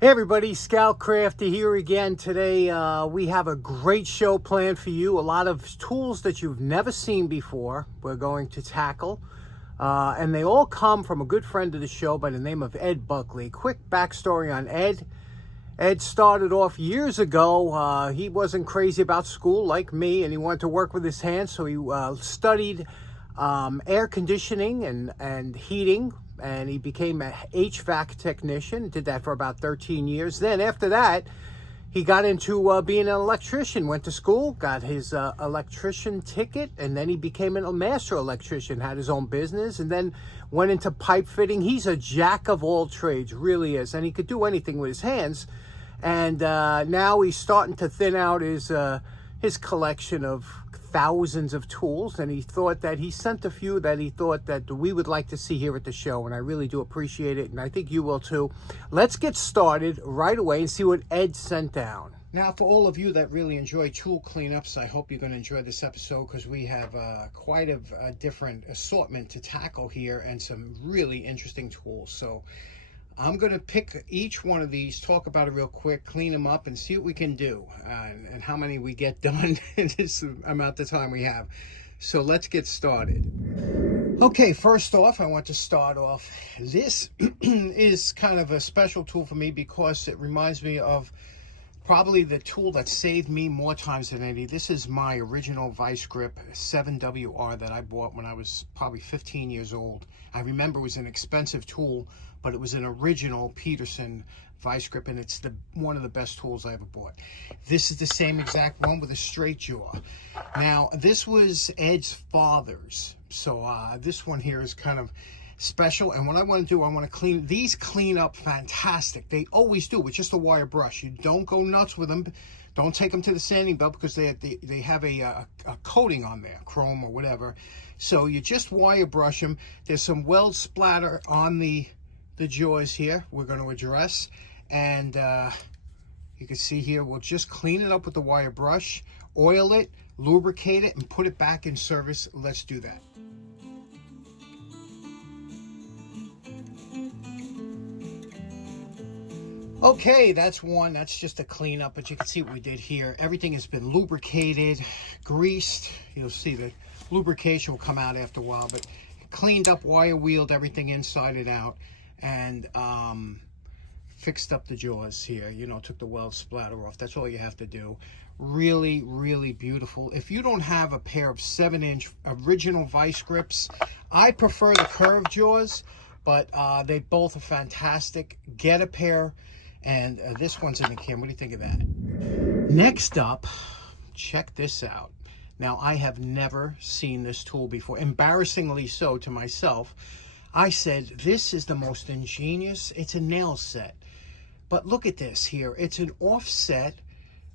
Hey everybody, Scout Crafty here again. Today we have a great show planned for you. A lot of tools that you've never seen before we're going to tackle. And they all come from a good friend of the show by the name of Ed Buckley. Quick backstory on Ed. Ed started off years ago. He wasn't crazy about school like me, and he wanted to work with his hands. So he studied air conditioning and heating, and he became a HVAC technician. Did that for about 13 years. Then after that, he got into being an electrician, went to school, got his electrician ticket, and then he became a master electrician, had his own business, and then went into pipe fitting. He's a jack of all trades, really is, and he could do anything with his hands. And now he's starting to thin out his collection of thousands of tools, and he thought that he sent a few that he thought that we would like to see here at the show, and I really do appreciate it, and I think you will too. Let's get started right away and see what Ed sent down. Now, for all of you that really enjoy tool cleanups, I hope you're going to enjoy this episode, because we have quite a different assortment to tackle here and some really interesting tools. So I'm going to pick each one of these, talk about it real quick, clean them up, and see what we can do and how many we get done in this amount of time we have. So let's get started. Okay, first off, I want to start off. This is kind of a special tool for me because it reminds me of probably the tool that saved me more times than any. This is my original vice grip 7WR that I bought when I was probably 15 years old. I remember it was an expensive tool, but it was an original Peterson vice grip, and it's one of the best tools I ever bought. This is the same exact one with a straight jaw. Now, this was Ed's father's, so this one here is kind of special, and what I want to do, I want to clean these. Clean up fantastic. They always do with just a wire brush. You don't go nuts with them. Don't take them to the sanding belt, because they have a coating on there, chrome or whatever. So you just wire brush them. There's some weld splatter on the jaws here we're going to address, and you can see here we'll just clean it up with the wire brush, oil it, lubricate it, and put it back in service. Let's do that. Okay, that's one. That's just a cleanup, but you can see what we did here. Everything has been lubricated, greased. You'll see the lubrication will come out after a while, but cleaned up, wire wheeled everything inside and out, and fixed up the jaws here. You know, took the weld splatter off. That's all you have to do. Really, really beautiful. If you don't have a pair of 7-inch original vice grips, I prefer the curved jaws, but they both are fantastic. Get a pair. And this one's in the can. What do you think of that? Next up, check this out. Now, I have never seen this tool before. Embarrassingly so to myself. I said, this is the most ingenious. It's a nail set. But look at this here. It's an offset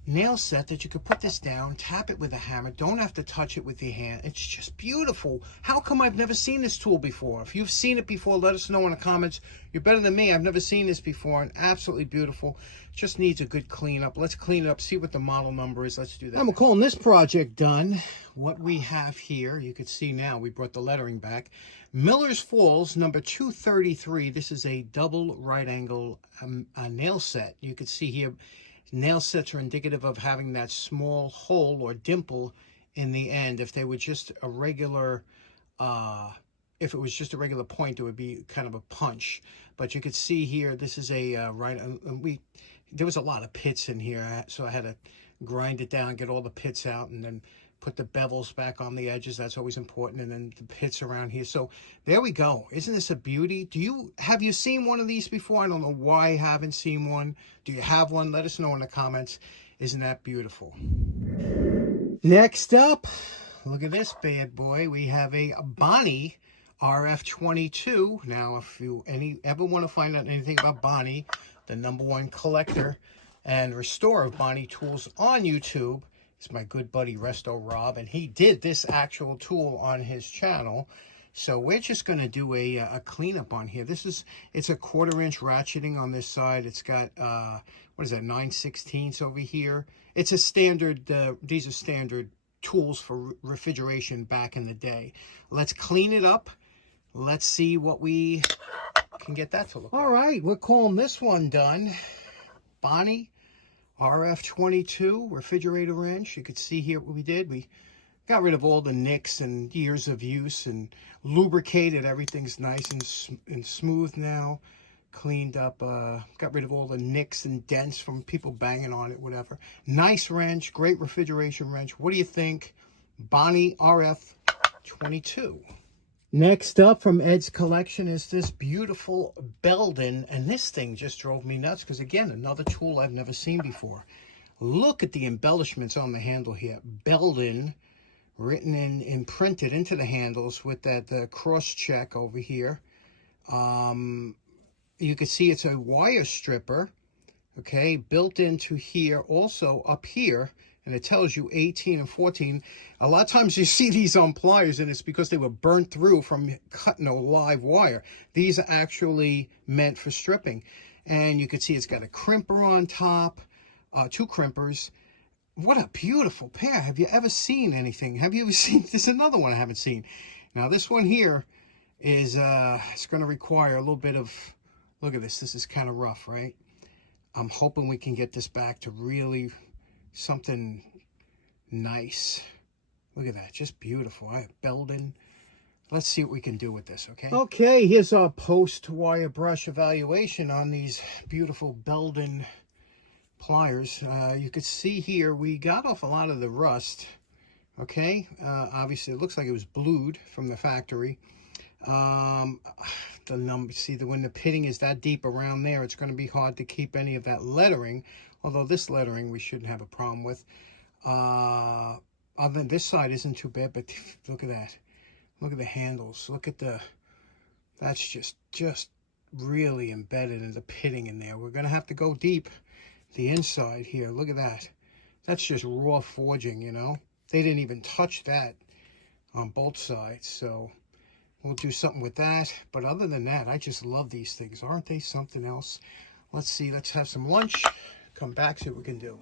nail set that you could put this down, tap it with a hammer, don't have to touch it with your hand. It's just beautiful. How come I've never seen this tool before? If you've seen it before, let us know in the comments. You're better than me. I've never seen this before, and absolutely beautiful. Just needs a good cleanup. Let's clean it up, see what the model number is. Let's do that. I'm calling this project done. What we have here, you can see now, we brought the lettering back. Miller's Falls, number 233. This is a double right angle nail set. You can see here, nail sets are indicative of having that small hole or dimple in the end. If they were just a regular, if it was just a regular point, it would be kind of a punch. But you could see here, this is a there was a lot of pits in here, so I had to grind it down, get all the pits out, and then put the bevels back on the edges. That's always important. And then the pits around here. So there we go. Isn't this a beauty? Have you seen one of these before? I don't know why I haven't seen one. Do you have one? Let us know in the comments. Isn't that beautiful? Next up, look at this bad boy. We have a Bonney RF22. Now, if you ever want to find out anything about Bonney, the #1 collector and restorer of Bonney tools on YouTube, it's my good buddy Resto Rob, and he did this actual tool on his channel. So we're just going to do a cleanup on here. It's a 1/4-inch ratcheting on this side. It's got what is that, 9/16 over here. It's a standard. These are standard tools for refrigeration back in the day. Let's clean it up. Let's see what we can get that to look like. All right, we're calling this one done. Bonney RF22 refrigerator wrench. You could see here what we did. We got rid of all the nicks and years of use and lubricated. Everything's nice and smooth now. Cleaned up, got rid of all the nicks and dents from people banging on it, whatever. Nice wrench, great refrigeration wrench. What do you think? Bonney RF22. Next up from Ed's collection is this beautiful Belden, and this thing just drove me nuts because, again, another tool I've never seen before. Look at the embellishments on the handle here. Belden, written and printed into the handles with that cross check over here. You can see it's a wire stripper, okay, built into here, also up here. And it tells you 18 and 14. A lot of times you see these on pliers, and it's because they were burnt through from cutting a live wire. These are actually meant for stripping. And you can see it's got a crimper on top, 2 crimpers. What a beautiful pair. Have you ever seen anything? Have you ever seen, there's another one I haven't seen. Now this one here is, it's going to require a little bit of, look at this. This is kind of rough, right? I'm hoping we can get this back to really something nice. Look at that, just beautiful. I have Belden. Let's see what we can do with this, okay? Okay, here's our post-wire brush evaluation on these beautiful Belden pliers. You could see here we got off a lot of the rust, okay? Obviously, it looks like it was blued from the factory. The number, see, when the pitting is that deep around there, it's going to be hard to keep any of that lettering. Although this lettering we shouldn't have a problem with. Other than this side isn't too bad, but look at that. Look at the handles. Look at the, that's just really embedded in the pitting in there. We're going to have to go deep. The inside here, look at that. That's just raw forging, you know. They didn't even touch that on both sides, so we'll do something with that. But other than that, I just love these things. Aren't they something else? Let's see, let's have some lunch. Come back, see what we can do.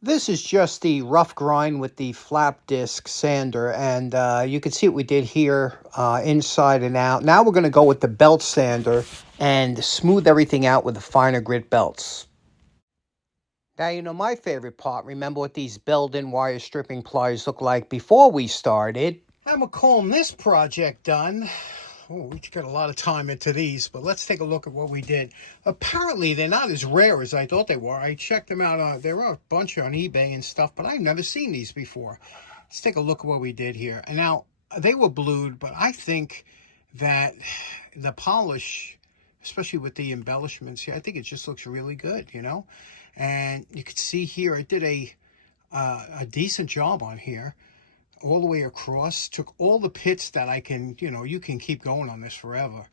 This is just the rough grind with the flap disc sander, and you can see what we did here inside and out. Now we're going to go with the belt sander and smooth everything out with the finer grit belts. Now, you know my favorite part. Remember what these Belden wire stripping pliers look like before we started. I'm going to call this project done. Oh, we got a lot of time into these, but let's take a look at what we did. Apparently, they're not as rare as I thought they were. I checked them out. There are a bunch on eBay and stuff, but I've never seen these before. Let's take a look at what we did here. And now, they were blued, but I think that the polish, especially with the embellishments here, I think it just looks really good, you know? And you can see here, I did a decent job on here. All the way across, took all the pits that I can, you know, you can keep going on this forever.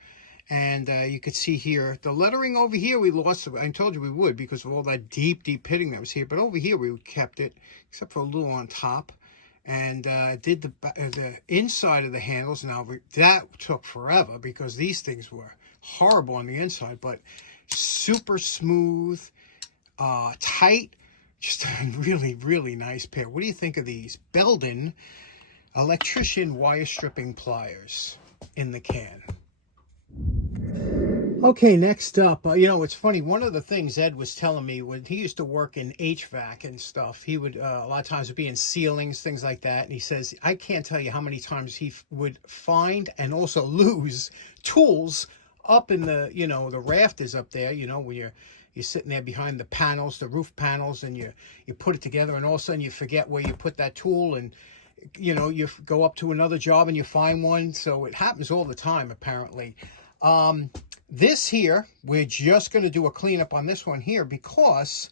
And you could see here, the lettering over here, we lost, I told you we would because of all that deep pitting that was here. But over here, we kept it, except for a little on top. And did the inside of the handles. Now, that took forever because these things were horrible on the inside, but super smooth, tight. Just a really, really nice pair. What do you think of these? Belden electrician wire stripping pliers in the can. Okay, next up, you know, it's funny. One of the things Ed was telling me when he used to work in HVAC and stuff, he would, a lot of times would be in ceilings, things like that. And he says, I can't tell you how many times he would find and also lose tools up in the, you know, the rafters up there, you know, when you're sitting there behind the panels, the roof panels, and you put it together, and all of a sudden you forget where you put that tool, and you know, you go up to another job and you find one. So it happens all the time, apparently. This here, we're just going to do a cleanup on this one here because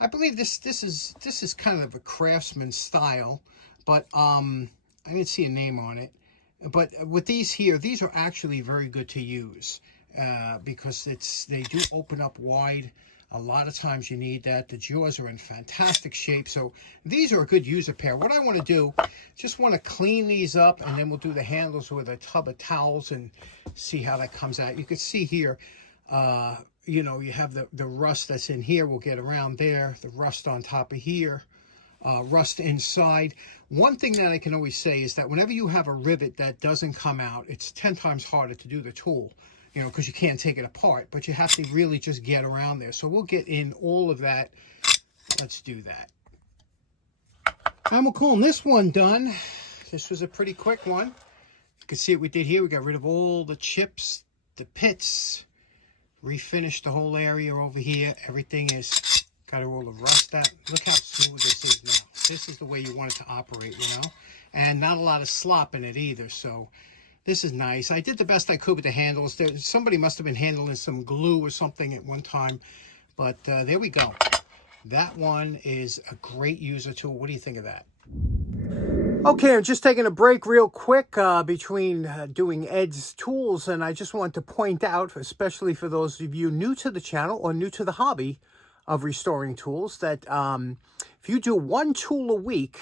I believe this is kind of a craftsman style, but I didn't see a name on it. But with these here, these are actually very good to use. Because they do open up wide. A lot of times you need that. The jaws are in fantastic shape. So these are a good user pair. What I want to do, just want to clean these up, and then we'll do the handles with a tub of towels and see how that comes out. You can see here, you know, you have the rust that's in here. We'll get around there. The rust on top of here. rust inside. One thing that I can always say is that whenever you have a rivet that doesn't come out, it's 10 times harder to do the tool, you know, because you can't take it apart, but you have to really just get around there. So we'll get in all of that. Let's do that. And we're calling this one done. This was a pretty quick one. You can see what we did here. We got rid of all the chips, the pits, refinished the whole area over here. Everything is got all the rust out. Look how smooth this is now. This is the way you want it to operate, you know, and not a lot of slop in it either. So this is nice. I did the best I could with the handles. Somebody must have been handling some glue or something at one time, but there we go. That one is a great user tool. What do you think of that? Okay, I'm just taking a break real quick between doing Ed's tools, and I just want to point out, especially for those of you new to the channel or new to the hobby of restoring tools, that if you do one tool a week,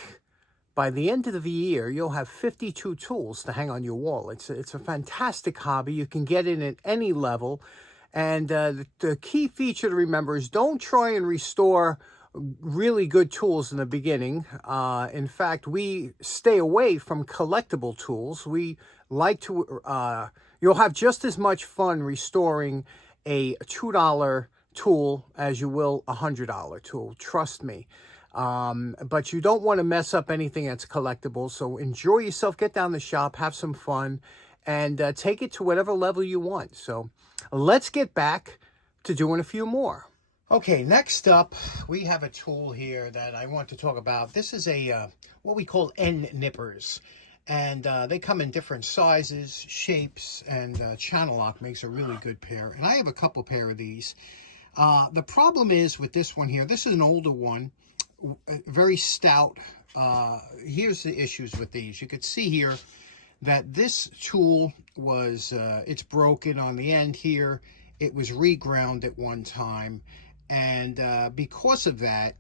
by the end of the year, you'll have 52 tools to hang on your wall. It's a fantastic hobby. You can get in at any level. And the key feature to remember is don't try and restore really good tools in the beginning. In fact, we stay away from collectible tools. We like to, you'll have just as much fun restoring a $2 tool as you will a $100 tool. Trust me. But you don't want to mess up anything that's collectible. So enjoy yourself, get down the shop, have some fun, and take it to whatever level you want. So let's get back to doing a few more. Okay, next up, we have a tool here that I want to talk about. This is a what we call end nippers. And they come in different sizes, shapes, and channel lock makes a really good pair. And I have a couple pair of these. The problem is with this one here, this is an older one, very stout. Here's the issues with these. You could see here that this tool was, it's broken on the end here. It was reground at one time. And because of that,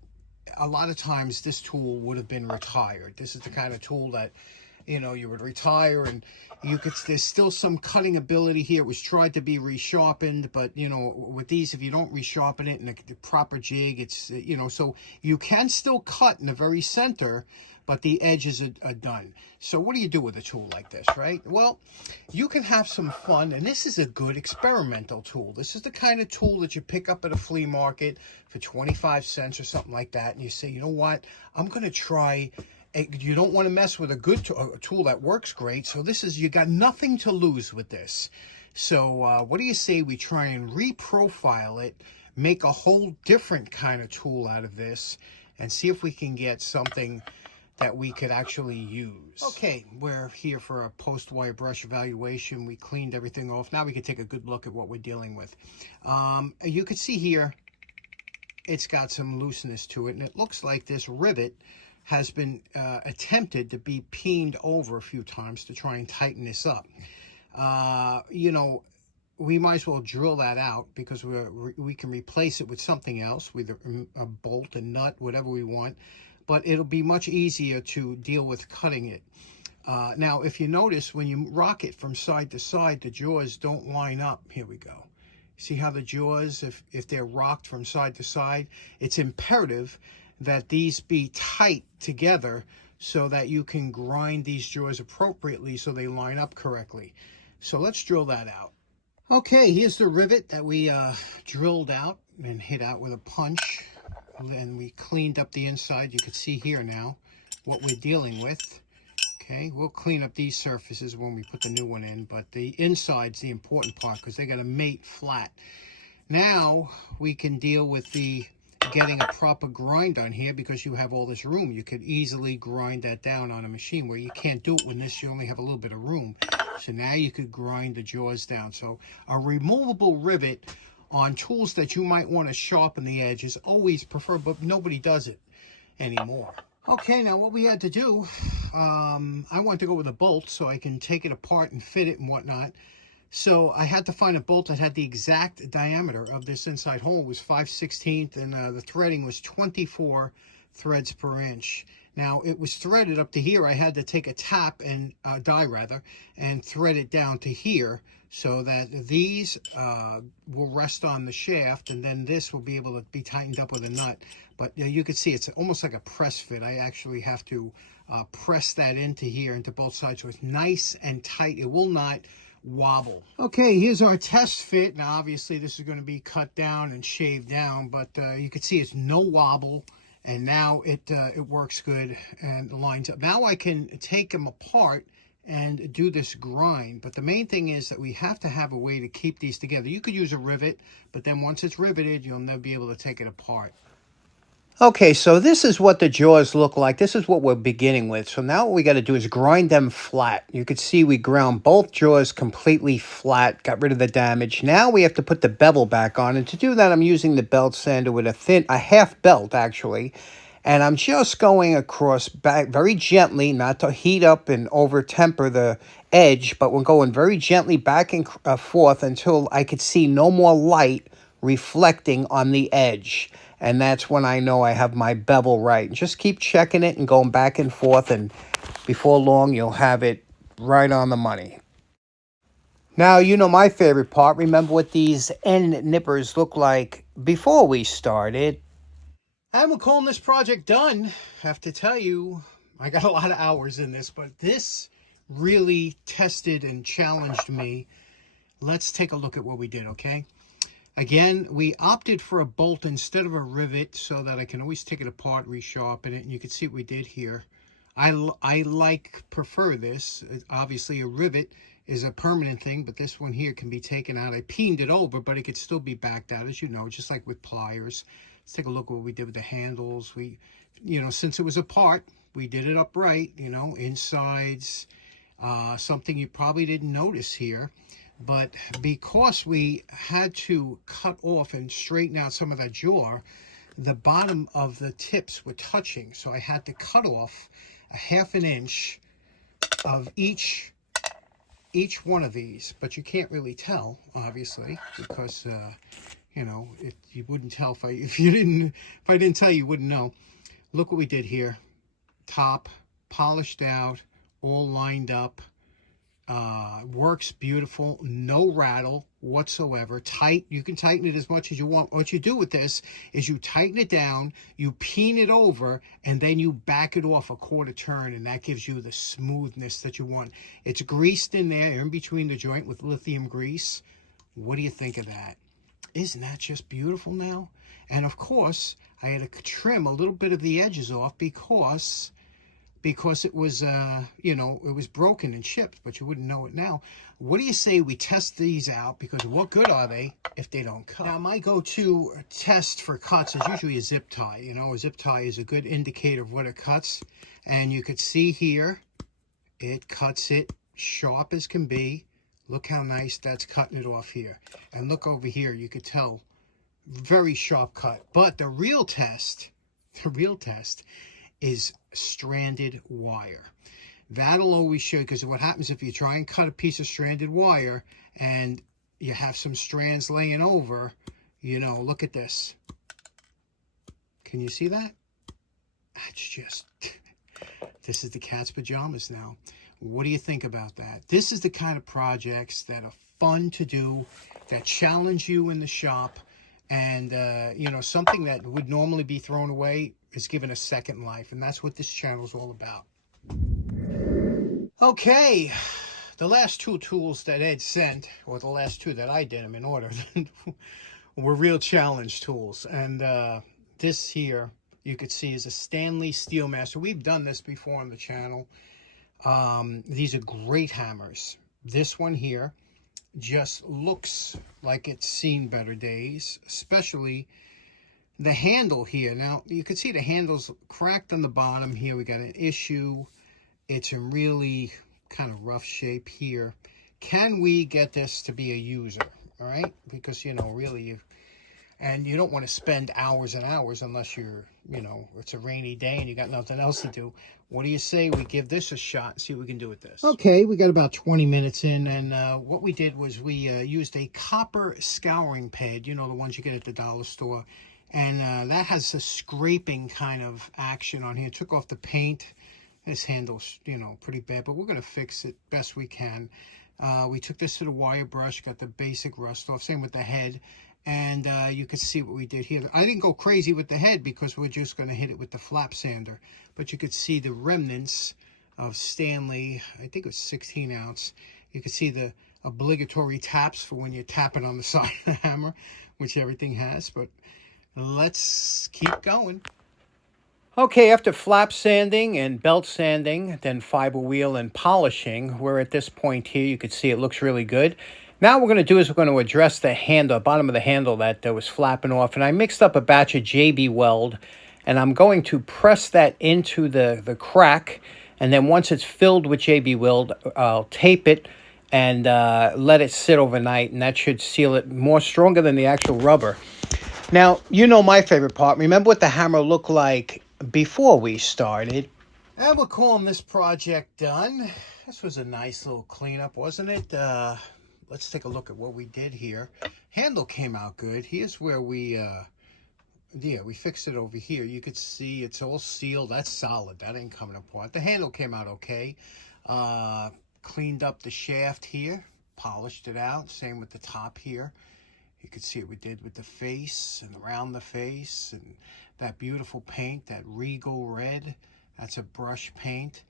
a lot of times this tool would have been retired. This is the kind of tool that, you know, you would retire, and you could, there's still some cutting ability here. It was tried to be resharpened, but, you know, with these, if you don't resharpen it in the proper jig, it's, you know, so you can still cut in the very center, but the edges are done. So what do you do with a tool like this, right? Well, you can have some fun, and this is a good experimental tool. This is the kind of tool that you pick up at a flea market for 25 cents or something like that, and you say, you know what, I'm going to try. You don't want to mess with a good tool that works great. So this is, you got nothing to lose with this. So what do you say we try and reprofile it, make a whole different kind of tool out of this, and see if we can get something that we could actually use. Okay, we're here for a post-wire brush evaluation. We cleaned everything off. Now we can take a good look at what we're dealing with. You could see here, it's got some looseness to it, and it looks like this rivet has been attempted to be peened over a few times to try and tighten this up. You know, we might as well drill that out because we can replace it with something else, with a bolt, a nut, whatever we want, but it'll be much easier to deal with cutting it. Now, if you notice, when you rock it from side to side, the jaws don't line up. Here we go. See how the jaws, if they're rocked from side to side, it's imperative that these be tight together so that you can grind these jaws appropriately so they line up correctly. So let's drill that out. Okay, here's the rivet that we drilled out and hit out with a punch. And we cleaned up the inside. You can see here now what we're dealing with. Okay, we'll clean up these surfaces when we put the new one in, but the inside's the important part because they got to mate flat. Now we can deal with the getting a proper grind on here because you have all this room. You could easily grind that down on a machine where you can't do it with this. You only have a little bit of room. So now you could grind the jaws down. So a removable rivet on tools that you might want to sharpen the edge is always preferred, but nobody does it anymore. Okay, now what we had to do, I want to go with a bolt so I can take it apart and fit it and whatnot. So I had to find a bolt that had the exact diameter of this inside hole. It was 5/16, and the threading was 24 threads per inch. Now, it was threaded up to here. I had to take a tap and die rather, and thread it down to here so that these will rest on the shaft, and then this will be able to be tightened up with a nut. But you can see it's almost like a press fit. I actually have to press that into here, into both sides, so it's nice and tight. It will not wobble. Okay, here's our test fit. Now, obviously, this is going to be cut down and shaved down, but you can see it's no wobble. And now it works good and lines up. Now I can take them apart and do this grind. But the main thing is that we have to have a way to keep these together. You could use a rivet, but then once it's riveted, you'll never be able to take it apart. Okay, so this is what the jaws look like. This is what we're beginning with. So now what we got to do is grind them flat. You could see we ground both jaws completely flat, got rid of the damage. Now we have to put the bevel back on. And to do that, I'm using the belt sander with a half belt actually. And I'm just going across back very gently, not to heat up and over temper the edge, but we're going very gently back and forth until I could see no more light reflecting on the edge. And that's when I know I have my bevel right. Just keep checking it and going back and forth, and before long, you'll have it right on the money. Now, you know my favorite part. Remember what these end nippers look like before we started. And we're calling this project done. I have to tell you, I got a lot of hours in this, but this really tested and challenged me. Let's take a look at what we did, okay? Again, we opted for a bolt instead of a rivet so that I can always take it apart, resharpen it, and you can see what we did here. I prefer this. Obviously, a rivet is a permanent thing, but this one here can be taken out. I peened it over, but it could still be backed out, as you know, just like with pliers. Let's take a look at what we did with the handles. We, since it was apart, we did it upright, insides, something you probably didn't notice here. But because we had to cut off and straighten out some of that jaw, the bottom of the tips were touching. So I had to cut off a ½ inch of each one of these. But you can't really tell, obviously, because, you wouldn't tell if I didn't tell you, you wouldn't know. Look what we did here. Top, polished out, all lined up. Works beautiful, no rattle whatsoever. Tight, you can tighten it as much as you want. What you do with this is you tighten it down, you peen it over, and then you back it off a quarter turn, and that gives you the smoothness that you want. It's greased in there, in between the joint with lithium grease. What do you think of that? Isn't that just beautiful now? And of course, I had to trim a little bit of the edges off because it was, it was broken and chipped, but you wouldn't know it now. What do you say we test these out? Because what good are they if they don't cut? Now, my go-to test for cuts is usually a zip tie. A zip tie is a good indicator of what it cuts. And you could see here, it cuts it sharp as can be. Look how nice that's cutting it off here. And look over here, you could tell, very sharp cut. But the real test is stranded wire. That'll always show, because what happens if you try and cut a piece of stranded wire and you have some strands laying over, look at this. Can you see that? That's just, this is the cat's pajamas now. What do you think about that? This is the kind of projects that are fun to do, that challenge you in the shop, and, something that would normally be thrown away is given a second life, and that's what this channel is all about. Okay, the last two tools that Ed sent, or the last two that I did them in order, were real challenge tools. And this here, you could see, is a Stanley Steelmaster. We've done this before on the channel. These are great hammers. This one here just looks like it's seen better days, especially the handle here. Now, you can see the handle's cracked on the bottom here. We got an issue. It's in really kind of rough shape here. Can we get this to be a user? All right? Because, really, and you don't want to spend hours and hours unless you're, it's a rainy day and you got nothing else to do. What do you say we give this a shot and see what we can do with this? Okay, we got about 20 minutes in, and what we did was we used a copper scouring pad, the ones you get at the dollar store, And that has a scraping kind of action on here. Took off the paint. This handle's, you know, pretty bad, but we're going to fix it best we can. We took this to the wire brush, got the basic rust off, same with the head. And you can see what we did here. I didn't go crazy with the head because we're just going to hit it with the flap sander. But you could see the remnants of Stanley, I think it was 16 ounce. You can see the obligatory taps for when you're tapping on the side of the hammer, which everything has. But let's keep going. Okay, after flap sanding and belt sanding, then fiber wheel and polishing, we're at this point here. You can see it looks really good. Now what we're going to do is we're going to address the handle, bottom of the handle that was flapping off. And I mixed up a batch of JB Weld, and I'm going to press that into the crack. And then once it's filled with JB Weld, I'll tape it and let it sit overnight. And that should seal it more stronger than the actual rubber. Now, you know my favorite part. Remember what the hammer looked like before we started. And we're calling this project done. This was a nice little cleanup, wasn't it? Let's take a look at what we did here. Handle came out good. Here's where we fixed it over here. You could see it's all sealed. That's solid. That ain't coming apart. The handle came out okay. Cleaned up the shaft here. Polished it out. Same with the top here. You can see what we did with the face and around the face and that beautiful paint, that regal red. That's a brush paint.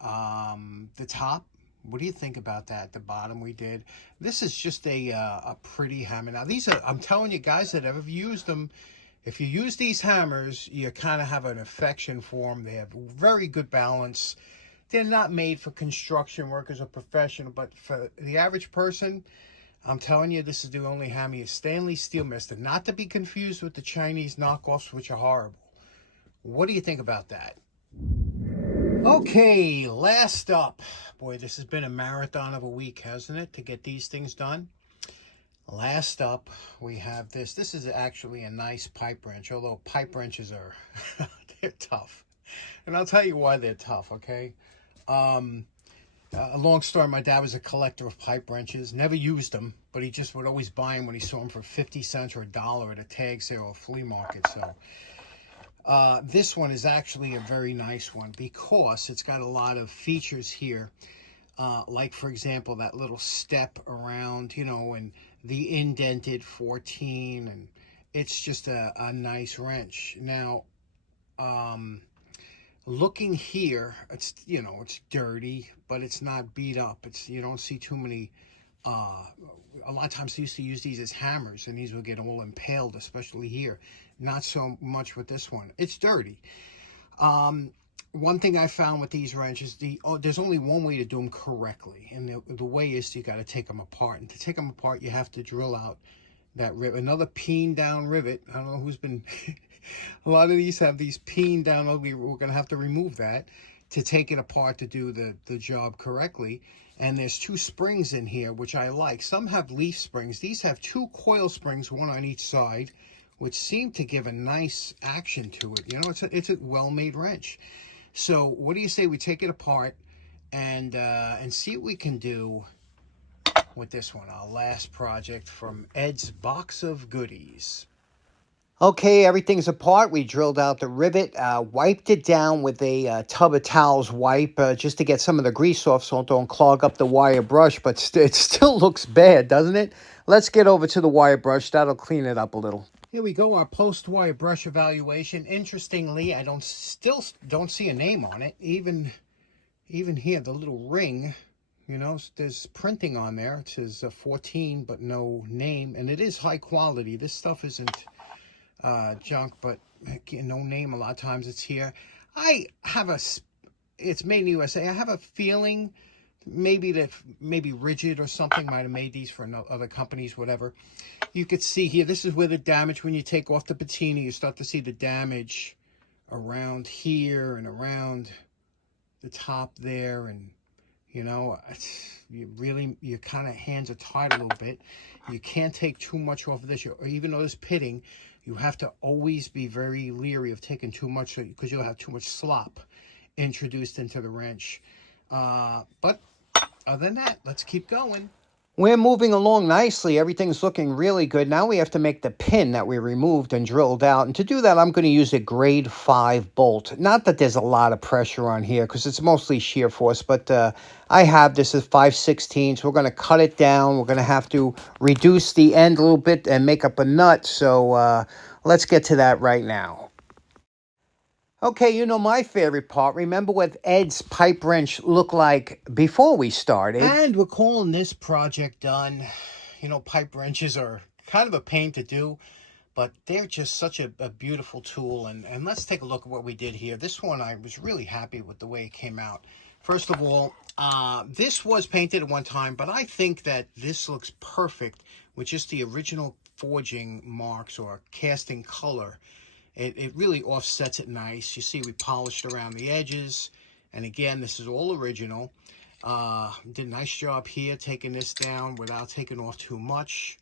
The top, what do you think about that? The bottom we did. This is just a pretty hammer. Now these are, I'm telling you guys that have used them, if you use these hammers, you kind of have an affection for them. They have very good balance. They're not made for construction workers or professional, but for the average person, I'm telling you, this is the only hammer. Is Stanley Steelmaster, not to be confused with the Chinese knockoffs, which are horrible. What do you think about that? Okay, last up. Boy, this has been a marathon of a week, hasn't it, to get these things done? Last up, we have this. This is actually a nice pipe wrench, although pipe wrenches are, they're tough. And I'll tell you why they're tough, okay? A long story, my dad was a collector of pipe wrenches, never used them, but he just would always buy them when he saw them for 50 cents or $1 at a tag sale or a flea market. So this one is actually a very nice one because it's got a lot of features here. Like, for example, that little step around, you know, and the indented 14, and it's just a nice wrench. Now, looking here, it's, you know, it's dirty, but it's not beat up. It's, you don't see too many, a lot of times they used to use these as hammers, and these would get all impaled, especially here. Not so much with this one. It's dirty. One thing I found with these wrenches, there's only one way to do them correctly, and the way is you got to take them apart. And to take them apart, you have to drill out that rivet, another peen down rivet. I don't know who's been... A lot of these have these peen down ugly. We're going to have to remove that to take it apart to do the job correctly. And there's 2 springs in here, which I like. Some have leaf springs. These have 2 coil springs, one on each side, which seem to give a nice action to it. You know, it's a well-made wrench. So what do you say we take it apart and see what we can do with this one, our last project from Ed's Box of Goodies. Okay, everything's apart. We drilled out the rivet, wiped it down with a tub of towels wipe just to get some of the grease off so it don't clog up the wire brush, but it still looks bad, doesn't it? Let's get over to the wire brush. That'll clean it up a little. Here we go, our post-wire brush evaluation. Interestingly, I still don't see a name on it. Even here, the little ring, you know, there's printing on there. It says 14, but no name, and it is high quality. This stuff isn't junk, but no name. A lot of times it's here. It's made in the USA. I have a feeling maybe Rigid or something might have made these for other companies, whatever. You could see here, this is where the damage, when you take off the patina, you start to see the damage around here and around the top there, and you know, your kind of hands are tied a little bit. You can't take too much off of this. Even though there's pitting, you have to always be very leery of taking too much because you'll have too much slop introduced into the wrench. But other than that, let's keep going. We're moving along nicely. Everything's looking really good. Now we have to make the pin that we removed and drilled out. And to do that, I'm going to use a grade 5 bolt. Not that there's a lot of pressure on here because it's mostly shear force, but I have this as 5/16. So we're going to cut it down. We're going to have to reduce the end a little bit and make up a nut. So let's get to that right now. Okay, you know my favorite part. Remember what Ed's pipe wrench looked like before we started? And we're calling this project done. You know, pipe wrenches are kind of a pain to do, but they're just such a beautiful tool. And let's take a look at what we did here. This one, I was really happy with the way it came out. First of all, this was painted at one time, but I think that this looks perfect with just the original forging marks or casting color. It really offsets it nice. You see we polished around the edges. And again, this is all original. Did a nice job here taking this down without taking off too much.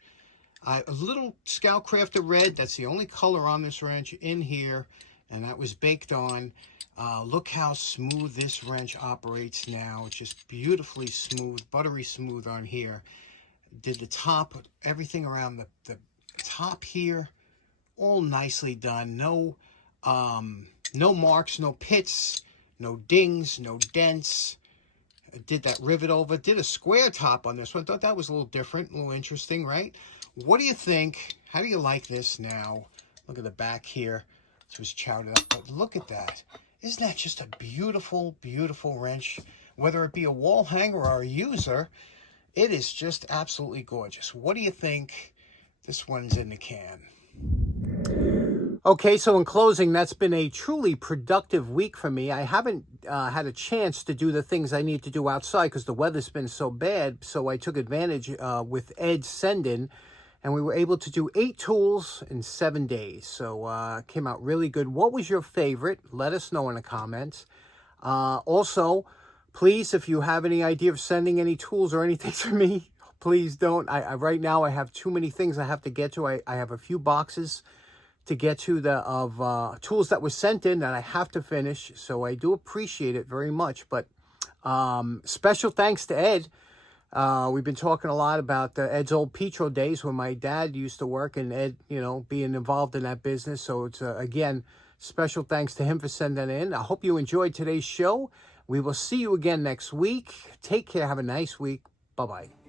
A little Scout Crafter red. That's the only color on this wrench in here. And that was baked on. Look how smooth this wrench operates now. It's just beautifully smooth, buttery smooth on here. Did the top, everything around the top here. All nicely done. No marks, no pits, no dings, no dents. I did that rivet over. Did a square top on this one. Thought that was a little different, a little interesting, right? What do you think? How do you like this now? Look at the back here. This was chowed up, but look at that. Isn't that just a beautiful, beautiful wrench? Whether it be a wall hanger or a user, it is just absolutely gorgeous. What do you think? This one's in the can. Okay, so in closing, that's been a truly productive week for me. I haven't had a chance to do the things I need to do outside because the weather's been so bad. So I took advantage with Ed's send-in, and we were able to do 8 tools in 7 days. So it came out really good. What was your favorite? Let us know in the comments. Also, please, if you have any idea of sending any tools or anything to me, please don't. Right now I have too many things I have to get to. I have a few boxes to get to of tools that were sent in that I have to finish. So I do appreciate it very much. But special thanks to Ed. We've been talking a lot about Ed's old Petro days when my dad used to work, and Ed, you know, being involved in that business. So it's, again, special thanks to him for sending that in. I hope you enjoyed today's show. We will see you again next week. Take care. Have a nice week. Bye-bye.